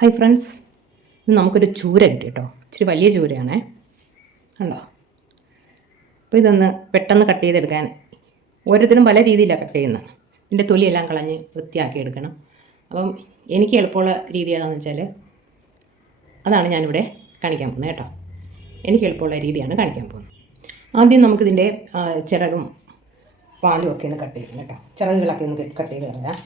Hi friends ഇന്ന് നമുക്കൊരു ചൂര കിട്ടി കേട്ടോ ഇച്ചിരി വലിയ ചൂരയാണേ. കണ്ടോ? അപ്പോൾ ഇതൊന്ന് പെട്ടെന്ന് കട്ട് ചെയ്തെടുക്കാൻ ഓരോരുത്തരും പല രീതിയിലാണ് കട്ട് ചെയ്യുന്നത്. ഇതിന്റെ തൊലിയെല്ലാം കളഞ്ഞ് വൃത്തിയാക്കി എടുക്കണം. അപ്പം എനിക്ക് എളുപ്പമുള്ള രീതി ഏതാണെന്ന് വെച്ചാൽ അതാണ് ഞാനിവിടെ കാണിക്കാൻ പോകുന്നത് കേട്ടോ. എനിക്ക് എളുപ്പമുള്ള രീതിയാണ് കാണിക്കാൻ പോകുന്നത്. ആദ്യം നമുക്കിതിന്റെ ചിറകും പാലും ഒക്കെ ഒന്ന് കട്ട് ചെയ്യണം കേട്ടോ. ചിറകുകളൊക്കെ ഒന്ന് കട്ട് ചെയ്ത് കളയാം.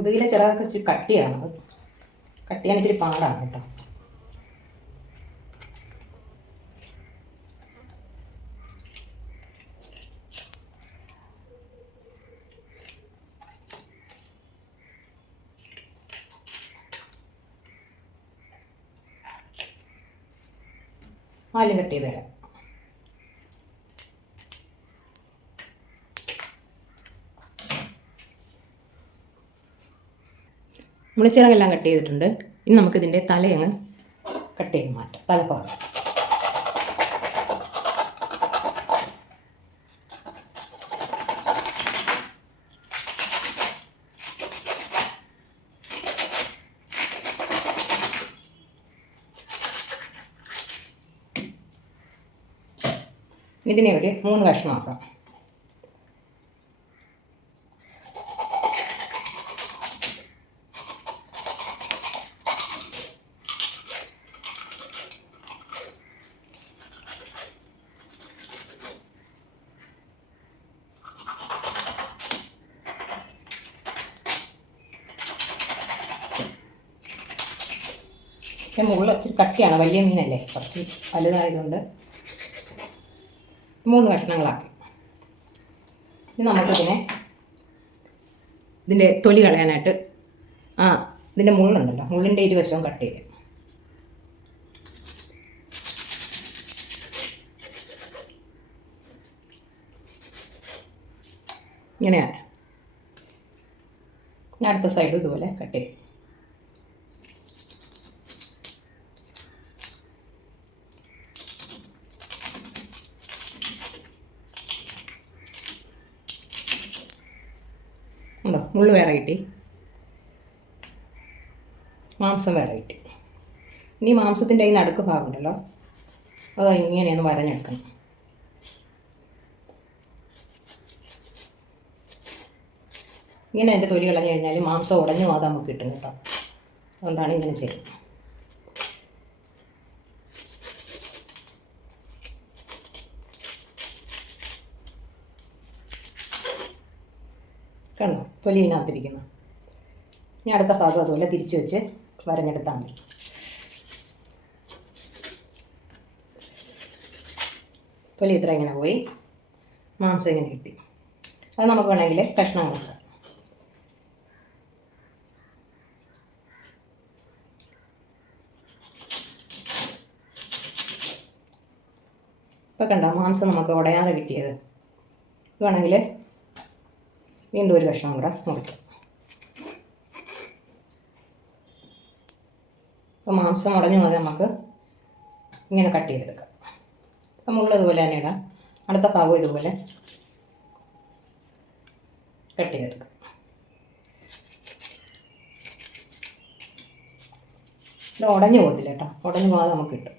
മുതുകിലെ ചിറകൊക്കെ ഇച്ചിരി കട്ടിയാണ്. അത് കട്ടിയാണ് ഇച്ചിരി പാടാണ് കേട്ടോ. ആലും കട്ട് ചെയ്ത് തരാം. നമ്മൾ ചിറകെല്ലാം കട്ട് ചെയ്തിട്ടുണ്ട്. ഇനി നമുക്കിതിന്റെ തലയങ്ങ് കട്ട് ചെയ്ത് മാറ്റാം. തലഭാഗം ഇതിനെ ഒരു മൂന്ന് കഷ്ണമാക്കാം. പക്ഷെ മുകളിൽ ഒത്തിരി കട്ടിയാണ് വലിയ മീനല്ലേ? കുറച്ച് വലുതായതുകൊണ്ട്. മൂന്ന് കഷ്ണങ്ങളാക്കി. ഇനി നമുക്കിതിനെ ഇതിന്റെ തൊലി കളയാനായിട്ട് ആ ഇതിന്റെ മുള്ളുണ്ടല്ലോ മുള്ളിന്റെ ഇരുവശവും കട്ട് ചെയ്യാം. ഇങ്ങനെയാണ്. അടുത്ത സൈഡും ഇതുപോലെ കട്ട് ചെയ്യും. മുള്ള് വേറെ കിട്ടി. മാംസം വേറെ കിട്ടി. ഇനി മാംസത്തിന്റെ ഈ നടുക്ക് ഭാഗമുണ്ടല്ലോ അത് ഇങ്ങനെയൊന്ന് വരഞ്ഞെടുക്കണം. ഇങ്ങനെ അതിന്റെ തൊലി കളഞ്ഞു കഴിഞ്ഞാൽ മാംസം ഉടഞ്ഞു മാതാ നമുക്ക് കിട്ടും കേട്ടോ. അതുകൊണ്ടാണ് ഇങ്ങനെ ചെയ്യുന്നത് കണ്ടോ തൊലി ഇനി അടുത്ത ഭാഗം അതുപോലെ തിരിച്ചു വെച്ച് വരഞ്ഞെടുത്താൽ മതി. തൊലി ഇത്ര ഇങ്ങനെ പോയി. മാംസം ഇങ്ങനെ കിട്ടി. അത് നമുക്ക് വേണമെങ്കിൽ കഷ്ണങ്ങളാക്കാം ഇപ്പം കണ്ടോ മാംസം നമുക്ക് ഉടയാതെ കിട്ടിയത്. വേണമെങ്കിൽ വീണ്ടും ഒരു കഷ്ണം കൂടെ മുറിക്കും. അപ്പോൾ മാംസം ഉടഞ്ഞു പോകാതെ നമുക്ക് ഇങ്ങനെ കട്ട് ചെയ്തെടുക്കാം. അപ്പം ഇതുപോലെ തന്നെ ഇടാം. അടുത്ത ഭാഗം ഇതുപോലെ കട്ട് ചെയ്തെടുക്കാം. ഇത് ഉടഞ്ഞു പോകത്തില്ല കേട്ടോ. ഉടഞ്ഞു പോകാതെ നമുക്ക് കിട്ടും.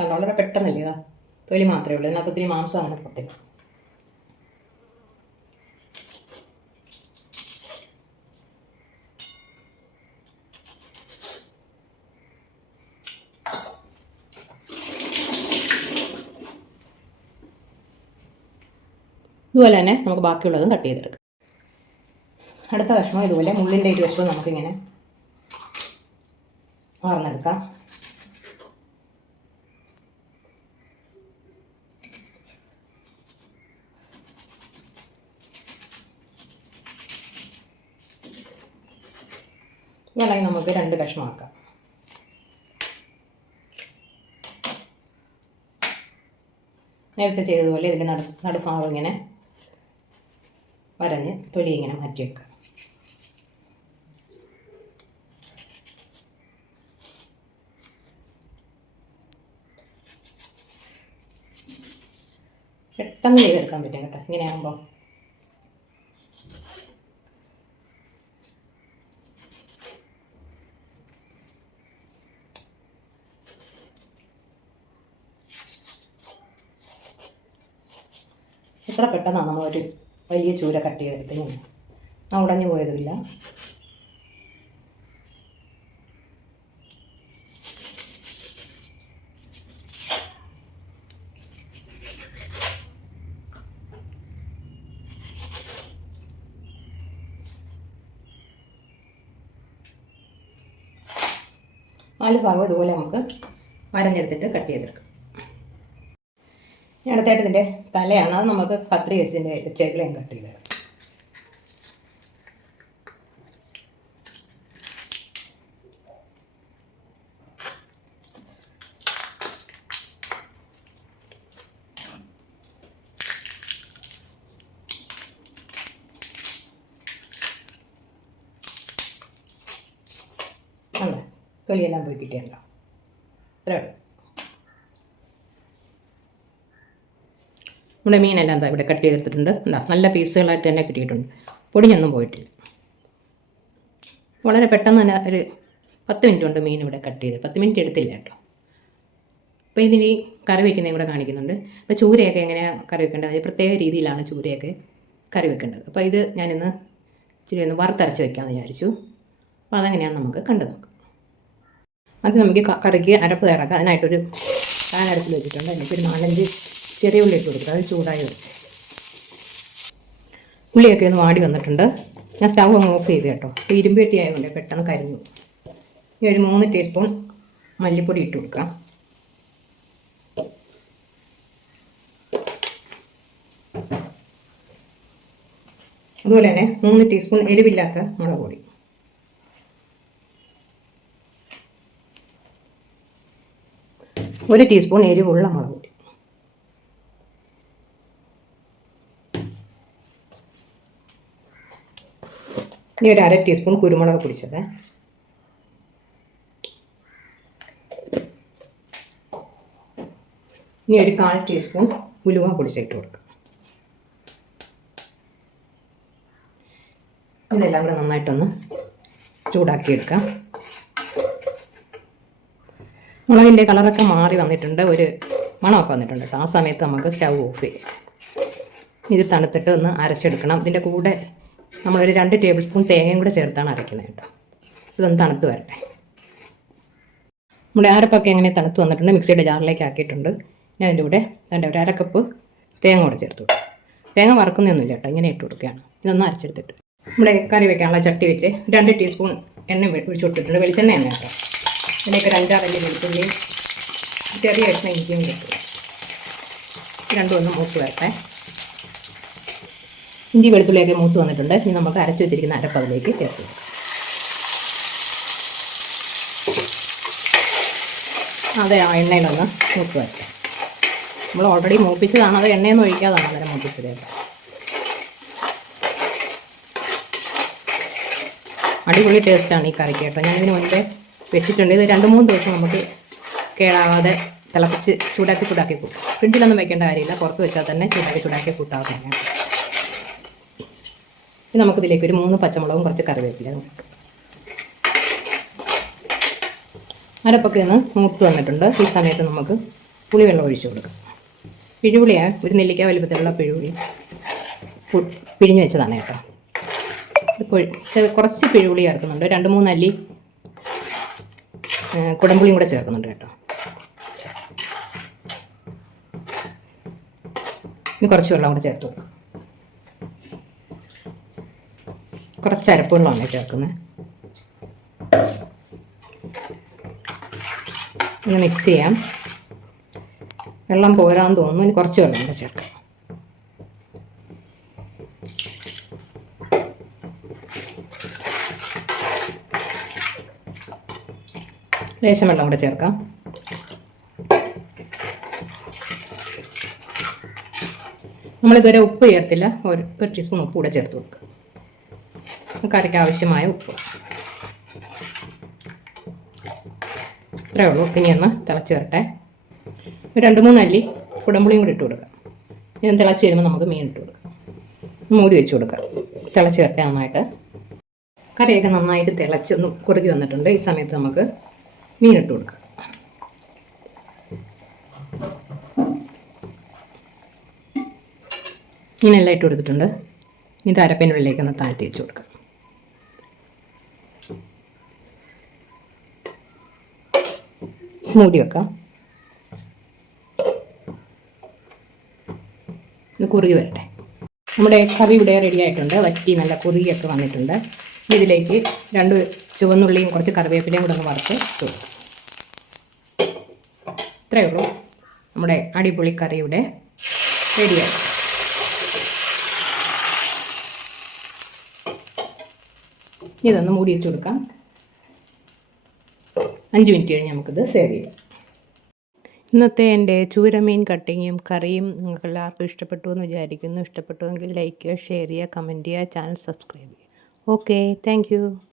ഇതാണ് വളരെ പെട്ടെന്നല്ലേ ഇതാ? തൊലി മാത്രമേ ഉള്ളൂ. ഇതിനകത്ത് ഒത്തിരി മാംസം അങ്ങനെ പുറത്തേക്ക് ഇതുപോലെ തന്നെ നമുക്ക് ബാക്കിയുള്ളതും കട്ട് ചെയ്തെടുക്കാം. അടുത്ത കഷ്ണം ഇതുപോലെ മുള്ളിന്റെ ഇരുവശവും നമുക്കിങ്ങനെ വാർന്നെടുക്കാം ഇനി അല്ലെങ്കിൽ നമുക്ക് രണ്ട് കഷ്ണം ആക്കാം നേരത്തെ ചെയ്തതുപോലെ ഇതിൽ നട നടുഭാവം ഇങ്ങനെ വരഞ്ഞ് തൊലി ഇങ്ങനെ മാറ്റി വെക്കുക പെട്ടെന്ന് ചെയ്തെടുക്കാൻ പറ്റും കേട്ടോ. ഇങ്ങനെയാകുമ്പോൾ എത്ര പെട്ടെന്നാണ് നമ്മളൊരു വലിയ ചൂര കട്ട് ചെയ്തെടുത്തത് ഞാൻ ഉടഞ്ഞു പോയതുമില്ല. നാല് ഭാഗം ഇതുപോലെ നമുക്ക് വരഞ്ഞെടുത്തിട്ട് കട്ട് ചെയ്തെടുക്കാം. ഇനി അടുത്തായിട്ട് ഇതിന്റെ തലയാണ്. അത് നമുക്ക് കത്രി വെച്ചതിന്റെ ചെകിളയും കട്ട് ചെയ്ത് തൊലിയെല്ലാം പോയി കിട്ടിയല്ലോ. അത്രേ ഉള്ളൂ. നമ്മുടെ മീനെല്ലാം എന്താ ഇവിടെ കട്ട് ചെയ്തെടുത്തിട്ടുണ്ട്. എന്താ നല്ല പീസുകളായിട്ട് തന്നെ കിട്ടിയിട്ടുണ്ട്. പൊടിഞ്ഞൊന്നും പോയിട്ടില്ല. വളരെ പെട്ടെന്ന് തന്നെ ഒരു പത്ത് മിനിറ്റ് കൊണ്ട് മീൻ ഇവിടെ കട്ട് ചെയ്ത്. പത്ത് മിനിറ്റ് എടുത്തില്ല കേട്ടോ. അപ്പോൾ ഇതിന് കറി വയ്ക്കുന്നതും കൂടെ കാണിക്കുന്നുണ്ട്. അപ്പോൾ ചൂരയൊക്കെ എങ്ങനെയാണ് കറി വെക്കേണ്ടത്? പ്രത്യേക രീതിയിലാണ് ചൂരയൊക്കെ കറി വെക്കേണ്ടത്. അപ്പോൾ ഇത് ഞാനിന്ന് ഇച്ചിരി ഒന്ന് വറുത്തരച്ച് വെക്കാമെന്ന് വിചാരിച്ചു. അപ്പോൾ അതെങ്ങനെയാണെന്ന് നമുക്ക് കണ്ടു നോക്കാം. അത് നമുക്ക് കറിക്ക് അരപ്പ് തയ്യാറാക്കാം. അതിനായിട്ടൊരു പാൻ അടുപ്പിൽ വെച്ചിട്ടുണ്ട്. എനിക്കൊരു നാലഞ്ച് ചെറിയ ഉള്ളി ഇട്ട് കൊടുക്കുക അത് ചൂടായി വരും. ഉള്ളിയൊക്കെ ഒന്ന് വാടി വന്നിട്ടുണ്ട്. ഞാൻ സ്റ്റൗ അങ്ങ് ഓഫ് ചെയ്ത് കേട്ടോ. ഇരുമ്പേട്ടി ആയതുകൊണ്ട് പെട്ടെന്ന് കരിഞ്ഞു. ഈ ഒരു മൂന്ന് ടീസ്പൂൺ മല്ലിപ്പൊടി ഇട്ട് കൊടുക്കാം. അതുപോലെ തന്നെ മൂന്ന് ടീസ്പൂൺ എരിവില്ലാത്ത മുളക് പൊടി. ഒരു ടീസ്പൂൺ എരിവുള്ള മുളക് പൊടി. ഇനി ഒരു അര ടീസ്പൂൺ കുരുമുളക് പൊടിച്ചത്. ഇനി ഒരു കാൽ ടീസ്പൂൺ ഉലുവ പൊടിച്ചിട്ട് കൊടുക്കുക ഇതെല്ലാം കൂടെ നന്നായിട്ടൊന്ന് ചൂടാക്കിയെടുക്കാം. മുളകിന്റെ കളറൊക്കെ മാറി വന്നിട്ടുണ്ട്. ഒരു മണമൊക്കെ വന്നിട്ടുണ്ട് കേട്ടോ. ആ സമയത്ത് നമുക്ക് സ്റ്റൗ ഓഫ് ചെയ്യാം. ഇത് തണുത്തിട്ട് ഒന്ന് അരച്ചെടുക്കണം. ഇതിന്റെ കൂടെ നമ്മളൊരു രണ്ട് ടേബിൾ സ്പൂൺ തേങ്ങയും കൂടെ ചേർത്താണ് അരയ്ക്കുന്നത് കേട്ടോ. ഇതൊന്ന് തണുത്ത് വരട്ടെ. നമ്മുടെ അരപ്പൊക്കെ എങ്ങനെ തണുത്ത് വന്നിട്ടുണ്ട് മിക്സിയുടെ ജാറിലേക്ക് ആക്കിയിട്ടുണ്ട്. ഞാൻ അതിന്റെ കൂടെ അതിന്റെ ഒരു അരക്കപ്പ് തേങ്ങ കൂടെ ചേർത്ത് കൊടുക്കും. തേങ്ങ വറക്കുന്നൊന്നുമില്ല കേട്ടോ ഇങ്ങനെ ഇട്ട് കൊടുക്കുകയാണ്. ഇതൊന്ന് അരച്ചെടുത്തിട്ട്. നമ്മുടെ കറി വെക്കാനുള്ള ചട്ടി വെച്ച് രണ്ട് ടീസ്പൂൺ എണ്ണ ഒഴിച്ചു കൊടുത്തിട്ടുണ്ട്. വെളിച്ചെണ്ണ എണ്ണ കേട്ടോ. ഇതിലേക്ക് അഞ്ചാറല്ലി വെളുത്തുള്ളിയും ചെറിയ എണ്ണ ഇഞ്ചിയും കിട്ടും രണ്ടും ഒന്ന് മൂത്ത് വരട്ടെ. ഇഞ്ചി വെളുത്തുള്ളിയൊക്കെ മൂത്ത് വന്നിട്ടുണ്ട്. ഇനി നമുക്ക് അരച്ചു വെച്ചിരിക്കുന്ന അരപ്പതിലേക്ക് ചേർത്ത് അതെ ആ എണ്ണയിലൊന്ന് മൂത്ത് വരട്ടെ. നമ്മൾ ഓൾറെഡി മൂപ്പിച്ചതാണ്. അത് എണ്ണയൊന്നും ഒഴിക്കാതാണ് അന്നേരം മൂപ്പിച്ചത്. അടിപൊളി ടേസ്റ്റാണ് ഈ കറിക്ക് കേട്ടോ. ഞാനിതിന് മുൻപേ വെച്ചിട്ടുണ്ട്. ഇത് രണ്ട് മൂന്ന് ദിവസം നമുക്ക് കേടാവാതെ തിളപ്പിച്ച് ചൂടാക്കി ചൂടാക്കി കൂട്ടും. ഫ്രിഡ്ജിലൊന്നും വെക്കേണ്ട കാര്യമില്ല. പുറത്ത് വെച്ചാൽ തന്നെ ചൂടാക്കി ചൂടാക്കി കൂട്ടാവുന്നതാണ്. ഇനി നമുക്കിതിലേക്ക് ഒരു മൂന്ന് പച്ചമുളകും കുറച്ച് കറിവേപ്പില അരപ്പൊക്കെ ഒന്ന് മൂത്ത് വന്നിട്ടുണ്ട്. ഈ സമയത്ത് നമുക്ക് പുളിവെള്ളം ഒഴിച്ചു കൊടുക്കാം. പിഴുപുളിയാണ് ഒരു നെല്ലിക്ക വലുപ്പത്തിലുള്ള പിഴുപുളി. പിഴിഞ്ഞു വെച്ചതാണ് കേട്ടോ. കുറച്ച് പിഴുപുളി ചേർക്കുന്നുണ്ട്. രണ്ട് മൂന്ന് അല്ലി കുടംപുളിയും കൂടെ ചേർക്കുന്നുണ്ട് കേട്ടോ. ഇനി കുറച്ച് വെള്ളം കൂടെ ചേർത്ത് കൊടുക്കാം. കുറച്ച് അരപ്പ് വെള്ളമാണ് ചേർക്കുന്നത്. ഒന്ന് മിക്സ് ചെയ്യാം. വെള്ളം പോരാന്ന് തോന്നുന്നു. ഇനി കുറച്ച് വെള്ളം കൂടെ ചേർക്കാം. ലേശം വെള്ളം കൂടെ ചേർക്കാം. നമ്മളിതുവരെ ഉപ്പ് ചേർത്തില്ല. ഒരു ഒരു ടീസ്പൂൺ ഉപ്പ് കൂടെ ചേർത്ത് കൊടുക്കുക കറിക്ക് ആവശ്യമായ ഉപ്പ്. ഇത്രയേ ഉള്ളൂ. ഇനി ഒന്ന് തിളച്ച് വരട്ടെ. രണ്ട് മൂന്ന് അല്ലി കുടമ്പുളിയും കൂടി ഇട്ട് കൊടുക്കാം. ഇത് തിളച്ച് വരുമ്പോൾ നമുക്ക് മീൻ ഇട്ട് കൊടുക്കാം. മൂടി വെച്ച് കൊടുക്കാം. തിളച്ച് വരട്ടെ നന്നായിട്ട്. കറിയൊക്കെ നന്നായിട്ട് തിളച്ച് ഒന്ന് കുറുകി വന്നിട്ടുണ്ട്. ഈ സമയത്ത് നമുക്ക് മീൻ ഇട്ട് കൊടുക്കാം. മീനെല്ലാം ഇട്ട് കൊടുത്തിട്ടുണ്ട്. ഇനി തരപ്പിനുള്ളിലേക്ക് ഒന്ന് താഴ്ത്തി വെച്ച് കൊടുക്കാം. മൂടി വെക്കാം. ഒന്ന് കുറുകി വരട്ടെ. നമ്മുടെ കറി ഇവിടെ റെഡി ആയിട്ടുണ്ട്. വറ്റി നല്ല കുറുകിയൊക്കെ വന്നിട്ടുണ്ട്. ഇതിലേക്ക് രണ്ട് ചുവന്നുള്ളിയും കുറച്ച് കറിവേപ്പിലയും കൂടെ ഒന്ന് വറുത്ത് ഇട്ട്. ഇത്രയേ ഉള്ളൂ. നമ്മുടെ അടിപൊളി കറി ഇവിടെ റെഡിയായി ഇതൊന്ന് മൂടി വെച്ച് കൊടുക്കാം. അഞ്ച് മിനിറ്റ് കഴിഞ്ഞ് നമുക്കിത് സേവ് ചെയ്യാം. ഇന്നത്തെ എന്റെ ചൂരമീൻ കട്ടിങ്ങും കറിയും നിങ്ങൾക്ക് എല്ലാവർക്കും ഇഷ്ടപ്പെട്ടു എന്ന് വിചാരിക്കുന്നു. ഇഷ്ടപ്പെട്ടുവെങ്കിൽ ലൈക്ക് ചെയ്യുക ഷെയർ ചെയ്യുക കമന്റ് ചെയ്യുക ചാനൽ സബ്സ്ക്രൈബ് ചെയ്യുക. Okay thank